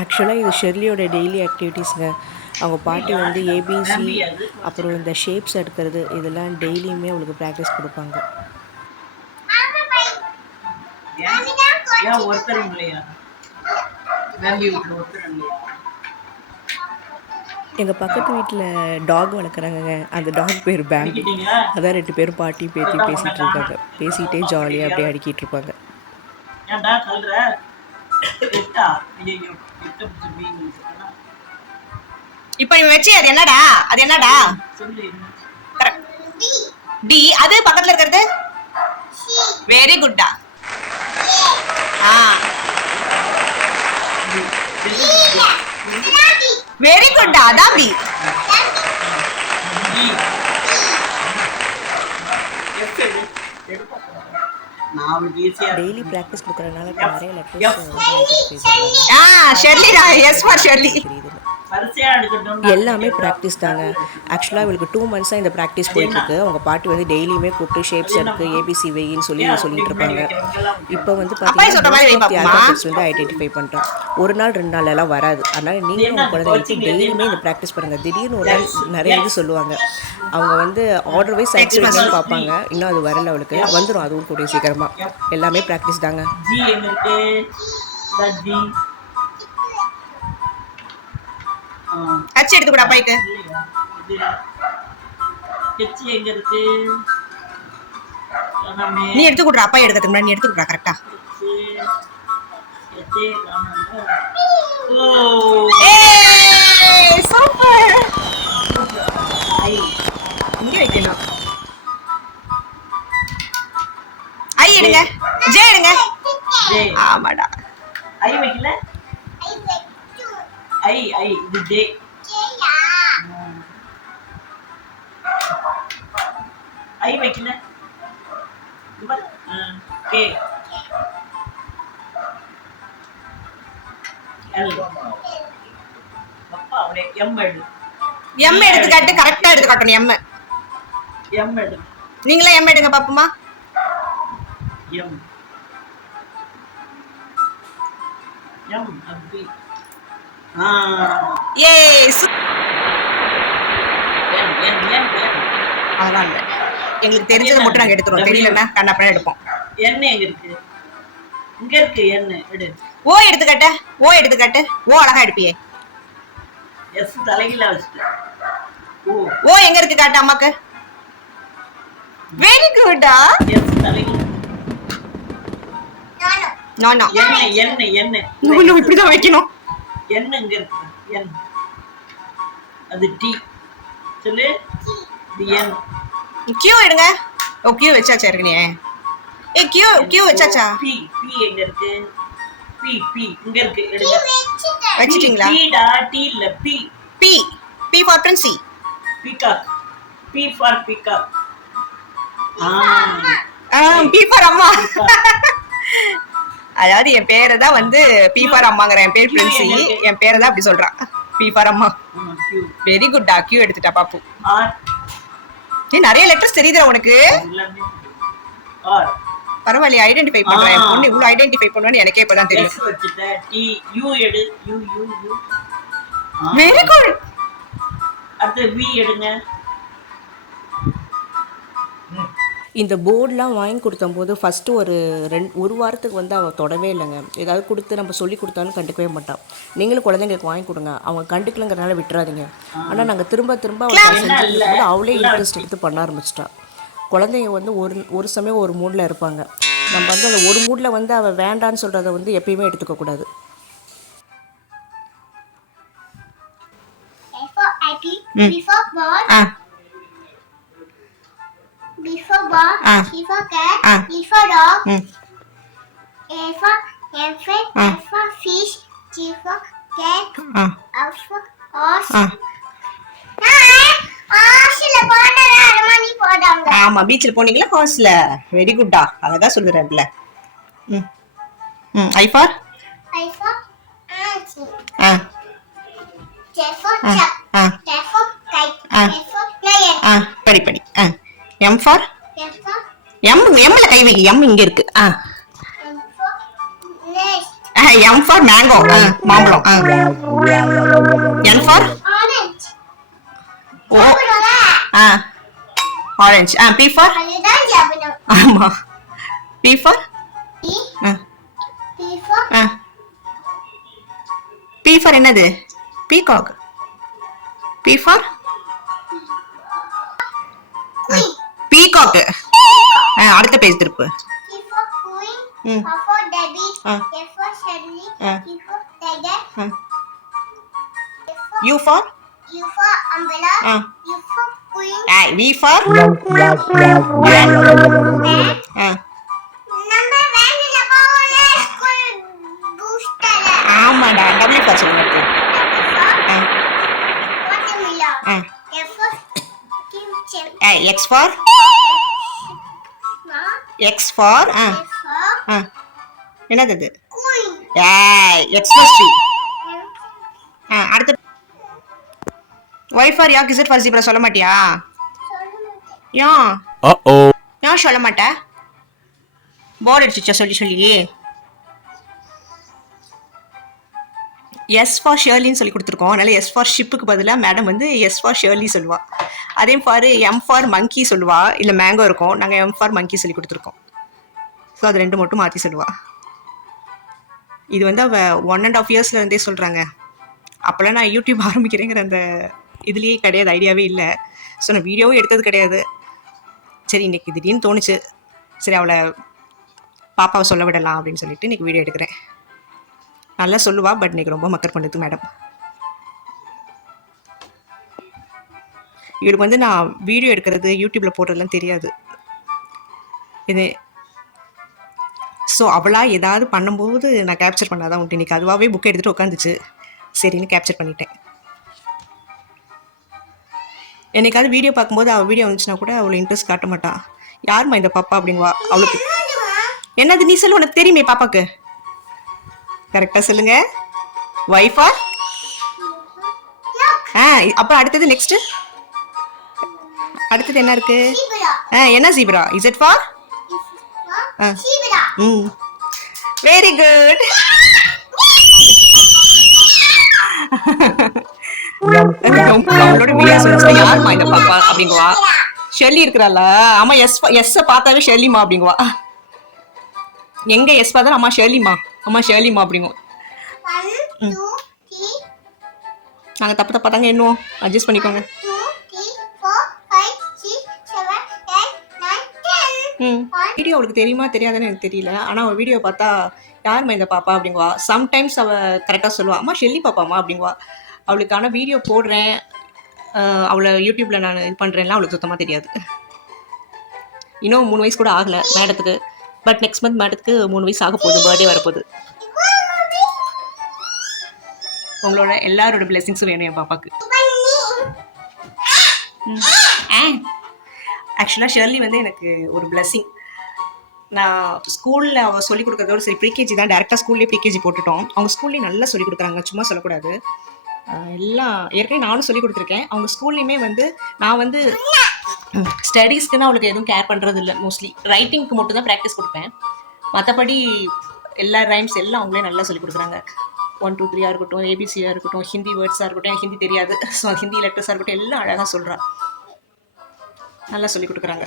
ஆக்சுவலாக இது ஷெர்லியோட டெய்லி ஆக்டிவிட்டீஸுங்க. அவங்க பாட்டி வந்து ஏபிசி அப்புறம் இந்த ஷேப்ஸ் எடுக்கிறது இதெல்லாம் டெய்லியுமே அவளுக்கு ப்ராக்டிஸ் கொடுப்பாங்க. எங்கள் பக்கத்து வீட்டில் டாக் வளர்க்குறாங்கங்க. அந்த டாக் பேர் பேம்பி. அதான் 2 பேரும் பாட்டி பேத்தி பேசிகிட்டு இருக்காங்க. பேசிகிட்டே ஜாலியாக அப்படியே அடிக்கிட்டு இருப்பாங்க. இப்ப இவன் வச்சு அது என்னடா டி அது பக்கத்துல இருக்கிறது வெரி குட்டா. வெரி குட்டா அதான் பி. டெய்லி ப்ராக்டிஸ் கொடுக்குறதுனால நிறைய லெட்டர்ஸ் எல்லாமே ப்ராக்டிஸ் தாங்க. ஆக்சுவலாக இவளுக்கு 2 மந்த்ஸாக இந்த ப்ராக்டிஸ் போயிட்டுருக்கு. அவங்க பாட்டி வந்து டெய்லியுமே கூப்பிட்டு ஷேப்ஸ் எடுக்கு ஏபிசி வெயின்னு சொல்லிட்டு இருப்பாங்க. இப்போ வந்து பார்த்தீங்கன்னா வந்து ஐடென்டிஃபை பண்ணுறேன். ஒரு நாள் 2 நாள் எல்லாம் வராது. அதனால் நீங்களும் உங்கள் குழந்தைங்களுக்கு டெய்லியுமே இந்த ப்ராக்டிஸ் பண்ணுங்கள். திடீர்னு ஒரு நாள் நிறைய இது சொல்லுவாங்க. அவங்க வந்து ஆர்டர் வைஸ் ஆக்டிவிட்டிஸ் பார்ப்பாங்க. இன்னும் அது வரல, அவளுக்கு வந்துடும். அதுவும் கூடிய சீக்கிரமாக. எல்லாமே ப்ராக்டிஸ் தாங்க. அச்சு எடுத்து கூட அப்பாய்க்கு. நீ எடுத்து கொடுற அப்பா எடுக்கிறதுக்கு முன்னாடி நீ எடுத்து கொடுறா கரெக்டா. சூப்பர். இங்க வைக்கணும். ஐ எடுங்க. ஜே எடுங்க. ஆமாடா. ஐ வைக்கல. ஐ இது ஜே. ஐ வைக்கல. கே எல் அப்பா அப்படியே எம் எடு. எம் எடுத்து காட்டு. கரெக்ட்டா எடுத்து காட்டணும். எம் எடு. நீங்களே எம் எடுங்க பாப்போமா. எம் அப்படி. அதான் எங்களுக்கு தெரிஞ்சதை மட்டும் நாங்க எடுத்துருவோம். தெரியலன்னா கண்ணாப்பா எடுப்போம். என்ன எங்க இருக்கு? இங்க இருக்கு. என்ன எடு. ஓ எடுத்துக்கட்ட. ஓ அழகா எடுப்பியே. எஸ் தலையில வச்சுட்டு. ஓ எங்க இருக்கு காட்டு அம்மாக்கு. வெரி குட்டா. எஸ் தலையில. நோ என்ன இப்படிதான் வைக்கணும். என்ன இங்க இருக்கு. என் அது டி சொல்லு. என் கியூ எடுங்க. ஓ கியூ வச்சாச்சா இருக்கு. நீ கியூ வச்சாச்சா. பி எங்க இருக்கு. பி இங்க இருக்கு. எடுங்க. வச்சிட்டீங்களா. பி டா டி இல்ல பி ஃபார் பிரின்சி. Peacock. P for peacock. P for அம்மா. அதாவது என் பேரை தான் வந்து பி ஃபார் அம்மாங்கிற. என் பேர் பிரின்சி. என் பேரை தான் அப்படி சொல்றான். பி ஃபார் அம்மா. வெரி குட்டா. கியூ எடுத்துட்டா பாப்பு. நீ நிறைய லெட்டர்ஸ் தெரியுதா உனக்கு. பரவாயில்லையே ஐடென்டிஃபை பண்றேன். என் பொண்ணு இவ்வளவு ஐடென்டிஃபை பண்ணுவான்னு எனக்கே இப்பதான் தெரியும். Very good. அடுத்து வி எடுங்க. இந்த போர்டெலாம் வாங்கி கொடுத்தம்போது ஃபஸ்ட்டு ஒரு வாரத்துக்கு வந்து அவள் தொடவே இல்லைங்க. ஏதாவது கொடுத்து நம்ம சொல்லி கொடுத்தாலும் கண்டுக்கவே மாட்டான். நீங்களும் குழந்தைங்களுக்கு வாங்கி கொடுங்க. அவங்க கண்டுக்கலங்கிறனால விட்டுறாதீங்க. ஆனால் நாங்கள் திரும்ப அவளை செஞ்சுருக்கும்போது அவளே இன்ட்ரெஸ்ட் எடுத்து பண்ண ஆரம்பிச்சிட்டா. குழந்தைங்க வந்து ஒரு சமயம் ஒரு மூடில் இருப்பாங்க. நம்ம வந்து அந்த ஒரு மூடில் வந்து அவள் வேண்டான்னு சொல்கிறத வந்து எப்பயுமே எடுத்துக்கக்கூடாது. Before ball, C for cat, E for dog, A for elephant, F for fish, G for cat, H for horse. ஆமா பீச்சில் போனீங்களா ஹார்ஸ்ல. வெரி குட்டா. அதான் சொல்லுறேன்ல. ஐ ஃபார் படி எம் ஃபார் எம்ல கை வைக்க. எம் இங்க இருக்கு. M for mango. மாம்பழம். N for Orange. O. Orange. P for அதுதான் ஜாபனம். ஆமா. P for P. P for P for என்னது? Peacock. P for Queen. Peacock. அடுத்த பேஜ் திருப்பு. Q for Queen. R for Debbie. S for Shirley. T for Tiger. U for U for Umbrella. U for Queen. V for நம்ம வேன்ல போல school booster. ஆமாடா W for சொல்லுங்க. Watermelon. F for kitchen. X for X for F for என்னது அது? Queen. X for tree. அடுத்து Y for yak, Z for zebra சொல்ல மாட்டியா? ஏன் சொல்ல மாட்ட? போர் அடிச்சுச்சா சொல்லி சொல்லி? S for ஷர்லின்னு சொல்லி கொடுத்துருக்கோம். அதனால S for ஷிப்புக்கு பதிலாக மேடம் வந்து S for ஷர்லி சொல்லுவா. அதே ஃபார் M for மங்கி சொல்லுவா. இல்லை மேங்கோ இருக்கும். நாங்கள் M for மங்கி சொல்லி கொடுத்துருக்கோம். ஸோ அது ரெண்டு மட்டும் மாற்றி சொல்லுவா. இது வந்து அவள் 1.5 இயர்ஸ்ல இருந்தே சொல்கிறாங்க. அப்போல்லாம் நான் யூடியூப் ஆரம்பிக்கிறேங்கிற அந்த இதுலேயே கிடையாது, ஐடியாவே இல்லை. ஸோ நான் வீடியோவும் எடுத்தது கிடையாது. சரி இன்னைக்கு திடீர்னு தோணுச்சு, சரி அவளை பாப்பாவை சொல்ல விடலாம் அப்படின்னு சொல்லிட்டு இன்னைக்கு வீடியோ எடுக்கிறேன். நல்லா சொல்லுவா, பட் இன்னைக்கு ரொம்ப மக்கர் பண்ணுது மேடம். இவளுக்கு வந்து நான் வீடியோ எடுக்கிறது யூடியூப்ல போடுறதுலாம் தெரியாது இது. ஸோ அவளாக ஏதாவது பண்ணும்போது நான் கேப்சர் பண்ணாதான் உண்டு. இன்னைக்கு அதுவாகவே புக்கை எடுத்துகிட்டு உட்காந்துச்சு, சரின்னு கேப்சர் பண்ணிட்டேன். என்னைக்காவது வீடியோ பார்க்கும்போது அவள் வீடியோ வந்துச்சுன்னா கூட அவ்வளோ இன்ட்ரெஸ்ட் காட்ட மாட்டான். யாருமா இந்த பாப்பா அப்படிங்குவா. அவளுக்கு என்னது நீ சொல்லு, உனக்கு தெரியுமே பாப்பாக்கு. கரெக்டாக சொல்லுங்க. வைஃபா அப்புறம் அடுத்தது நெக்ஸ்ட் அடுத்தது என்ன இருக்கு? என்ன zebra? Is it for very good. அவளோட வீடியோ சொல்லுச்சு, யாருமா இந்த பாப்பா அப்படிங்குவா. ஷெல்லி இருக்கிறாளா? ஆமா, எஸ் பார்த்தாவே ஷெல்லிமா அப்படிங்குவா. எங்க எஸ் பார்த்தா அம்மா ஷெர்லிமா, அம்மா ஷெர்லிமா அப்படிங்குவோம். நாங்க தப்பு தப்பா தாங்க எண்ணுவோம், அட்ஜஸ்ட் பண்ணிக்கோங்க. வீடியோ அவளுக்கு தெரியுமா தெரியாதுன்னு எனக்கு தெரியல. ஆனால் அவள் வீடியோ பார்த்தா யாருமா இந்த பாப்பா அப்படிங்குவா. சம்டைம்ஸ் அவள் கரெக்டாக சொல்லுவா, அம்மா ஷெல்லி பாப்பாமா அப்படிங்குவா. அவளுக்கான வீடியோ போடுறேன், அவளை யூடியூப்பில் நான் இது பண்ணுறேன்லாம் அவளுக்கு சுத்தமாக தெரியாது. இன்னும் 3 வயசு கூட ஆகலை மேடத்துக்கு. பட் நெக்ஸ்ட் மந்த் மேடத்துக்கு 3 வயசு ஆக போகுது, பர்த்டே வரப்போகுது. உங்களோட எல்லாரோட பிளெஸிங்ஸும் வேணும் என் பாப்பாக்கு. ஆக்சுவலாக ஷெர்லி வந்து எனக்கு ஒரு பிளெஸிங். நான் ஸ்கூலில் அவள் சொல்லிக் கொடுக்குறதோட சரி, ப்ரீகேஜி தான், டேரெக்டாக ஸ்கூல்லேயே ப்ரீகேஜி போட்டுட்டோம். அவங்க ஸ்கூல்லேயும் நல்லா சொல்லிக் கொடுக்குறாங்க, சும்மா சொல்லக்கூடாது. எல்லாம் ஏற்கனவே நானும் சொல்லிக் கொடுத்துருக்கேன். அவங்க ஸ்கூல்லையுமே வந்து நான் வந்து ஸ்டடீஸ்க்குன்னு அவளுக்கு எதுவும் கேர் பண்ணுறது இல்லை. மோஸ்ட்லி ரைட்டிங்க்கு மட்டும் தான் ப்ராக்டிஸ் கொடுப்பேன். மற்றபடி எல்லா ரைம்ஸ் எல்லாம் அவங்களே நல்லா சொல்லிக் கொடுக்குறாங்க. 1 2 3 இருக்கட்டும், ஏபிசியாக இருக்கட்டும், ஹிந்தி வேர்ட்ஸாக இருக்கட்டும். எனக்கு ஹிந்தி தெரியாது, ஸோ ஹிந்தி லெட்டர்ஸாக இருக்கட்டும், எல்லாம் அழகாக சொல்கிறா, நல்லா சொல்லிக் கொடுக்குறாங்க.